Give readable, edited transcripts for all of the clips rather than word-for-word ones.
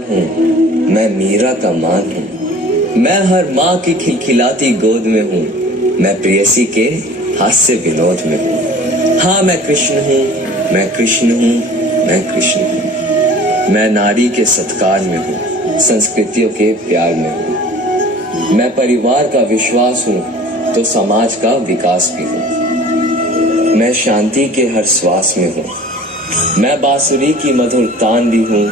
हूँ, मैं मीरा का मान हूँ, मैं हर माँ की खिलखिलाती गोद में हूँ, मैं प्रेयसी के हास्य विनोद में हूँ। हाँ मैं कृष्ण हूँ, मैं कृष्ण हूँ, मैं कृष्ण हूँ। मैं नारी के सत्कार में हूँ, संस्कृतियों के प्यार में हूँ। मैं परिवार का विश्वास हूँ तो समाज का विकास भी हूँ। मैं शांति के हर श्वास में हूँ, मैं बांसुरी की मधुर तान भी हूँ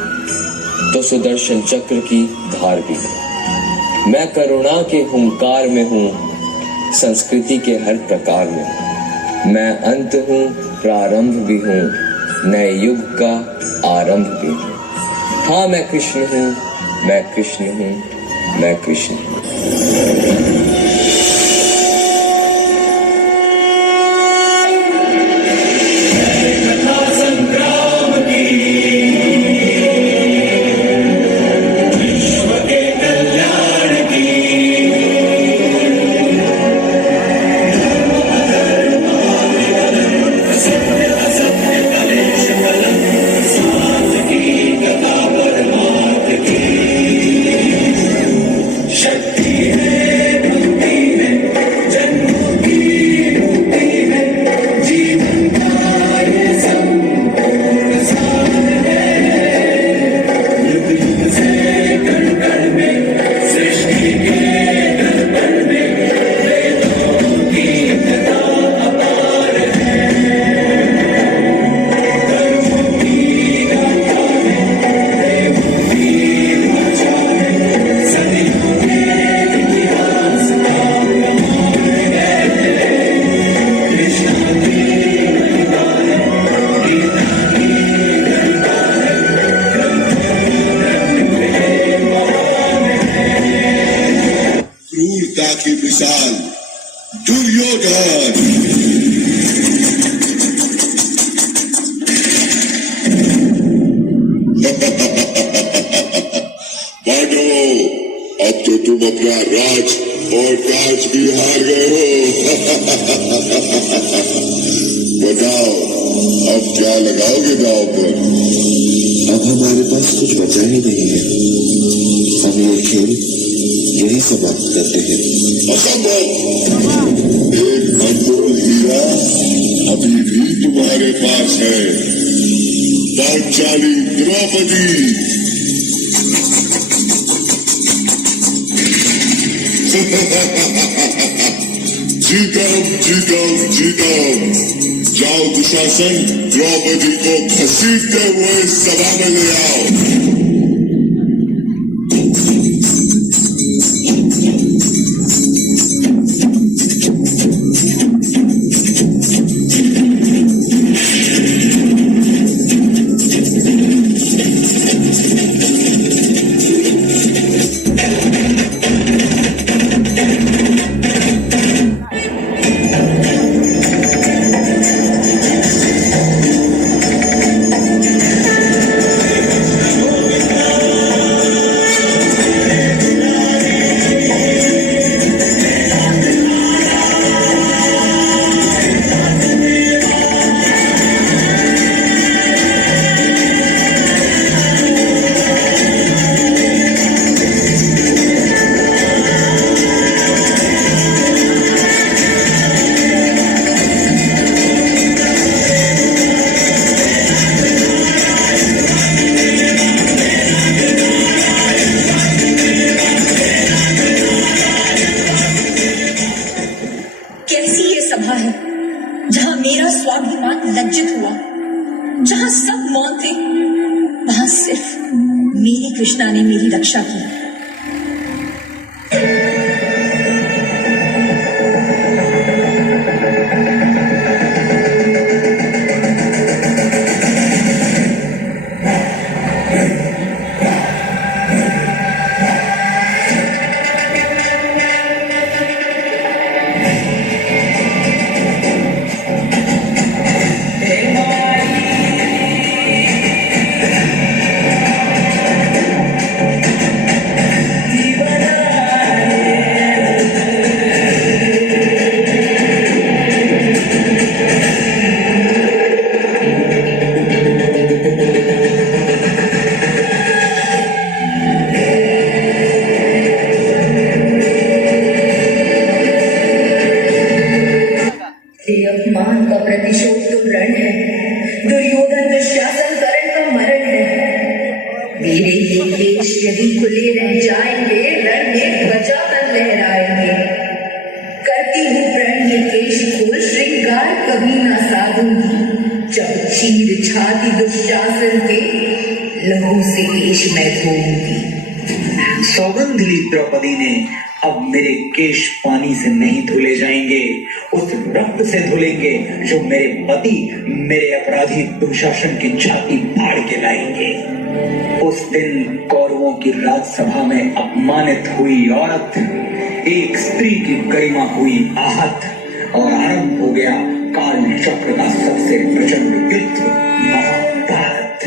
तो सुदर्शन चक्र की धार भी हूँ। मैं करुणा के हुंकार में हूँ, संस्कृति के हर प्रकार में हूँ। मैं अंत हूँ, प्रारंभ भी हूँ, नए युग का आरंभ भी हूँ। हाँ मैं कृष्ण हूँ, मैं कृष्ण हूँ, मैं कृष्ण हूँ। की मिसाल दुर्योधन। पांडवों, अब तो तुम अपना राज और काज भी हार गए हो। बताओ अब क्या लगाओगे दांव पर? अब हमारे पास कुछ बचा ही नहीं है, हम ये खेल यही समाप्त करते हैं। असंभव! एक अनमोल हीरा अभी भी तुम्हारे पास है, पांचाली द्रौपदी। जीतम जीतम जीतम। जाओ दुशासन, द्रौपदी को घसीटते हुए सभा में ले आओ। सभा है जहां मेरा स्वाभिमान लज्जित हुआ, जहां सब मौन थे, वहां सिर्फ मेरी कृष्णा ने मेरी रक्षा की। मेरे ये केश यदि खुले रह जाएंगे, रण में ध्वजा पर लहराएंगे। करती हूँ प्रण ये केश खोल, श्रृंगार कभी ना साधूंगी। जब चीर छाती दुशासन के, लहू से केश मैं धोऊंगी। सौगंध ली द्रौपदी ने, अब मेरे केश पानी से नहीं धुले जाएंगे, उस रक्त से धुलेंगे जो मेरे पति मेरे अपराधी दुशासन की छाती फाड़ के लाएंगे। उस दिन कौरवों की राजसभा में अपमानित हुई औरत, एक स्त्री की गरिमा हुई आहत, और आरंभ हो गया काल चक्र का सबसे प्रचंड युद्ध, महाभारत।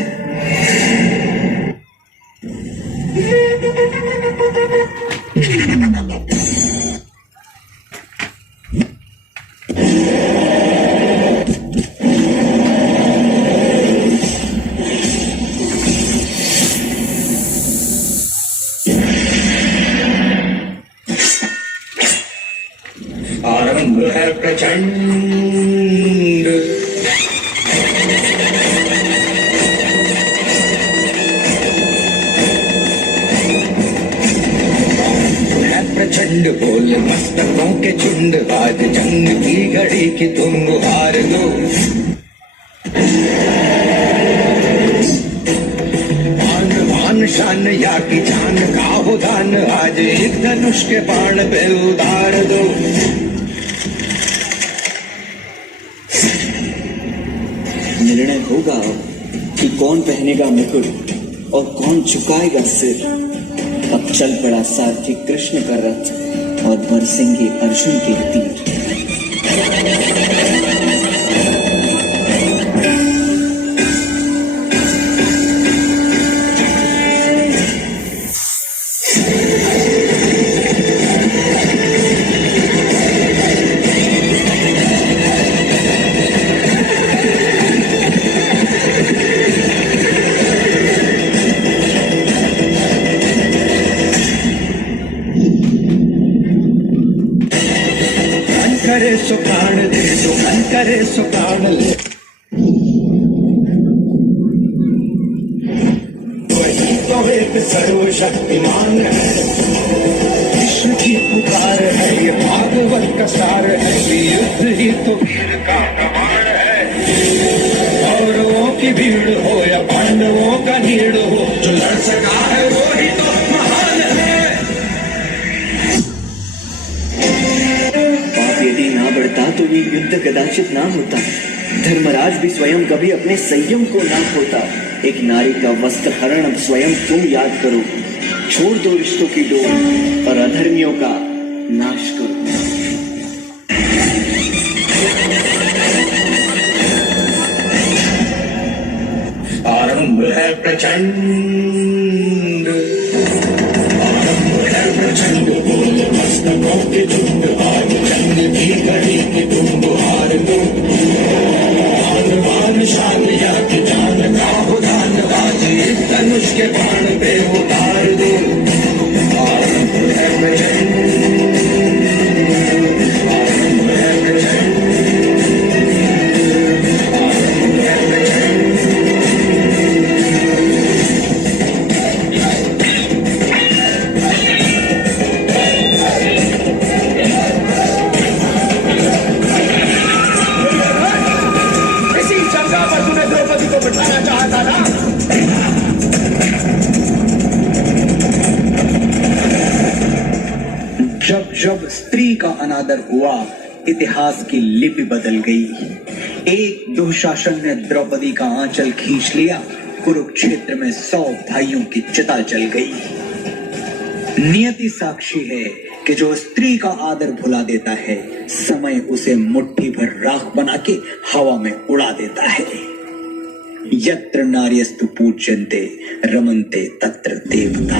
आरंभ है प्रचंड, प्रचंड बोल मस्तकों के झुंड, आज जंग की घड़ी की तुम हार दो। आन बान शान या की जान का हो दान, आज एक धनुष के बाण पे उतार दो। निर्णय होगा कि कौन पहनेगा मुकुट और कौन झुकाएगा सिर। अब चल पड़ा सारथी कृष्ण का रथ और बरसेंगे अर्जुन के तीर। करे सो प्राण दे, जो मन करे सो प्राण ले। वही तो एक सर्वशक्तिमान है, विश्व की पुकार है, ये भागवत का सार है, युद्ध ही तो वीर का प्रमाण है। कौरवों की भीड़ हो या पांडवों का नीड़ हो, जो लड़ सका है वो ही तो महान है। यदि ना बढ़ता तो ये युद्ध कदाचित ना होता। धर्मराज भी स्वयं कभी अपने संयम को ना खोता। एक नारी का वस्त्र हरण अब स्वयं तुम याद करो। छोड़ दो रिश्तों की डोर और अधर्मियों का नाश करो। आरंभ है प्रचंड, आरंभ है प्रचंड बोल मस्तकों के झुंड, आज जंग की घड़ी की तुम हार दो। आन बान शान या की जान का हो दान, आज इस धनुष के बाण पे उतार दो। आरंभ है प्रचंड, आरंभ है प्रचंड, आरंभ है प्रचंड। जब जब स्त्री का अनादर हुआ, इतिहास की लिपि बदल गई। एक दुशासन ने द्रौपदी का आंचल खींच लिया, कुरुक्षेत्र में 100 भाइयों की चिता जल गई। नियति साक्षी है कि जो स्त्री का आदर भुला देता है, समय उसे मुट्ठी भर राख बना के हवा में उड़ा देता है। यत्र नार्यस्तु पूज्यन्ते रमन्ते तत्र देवता।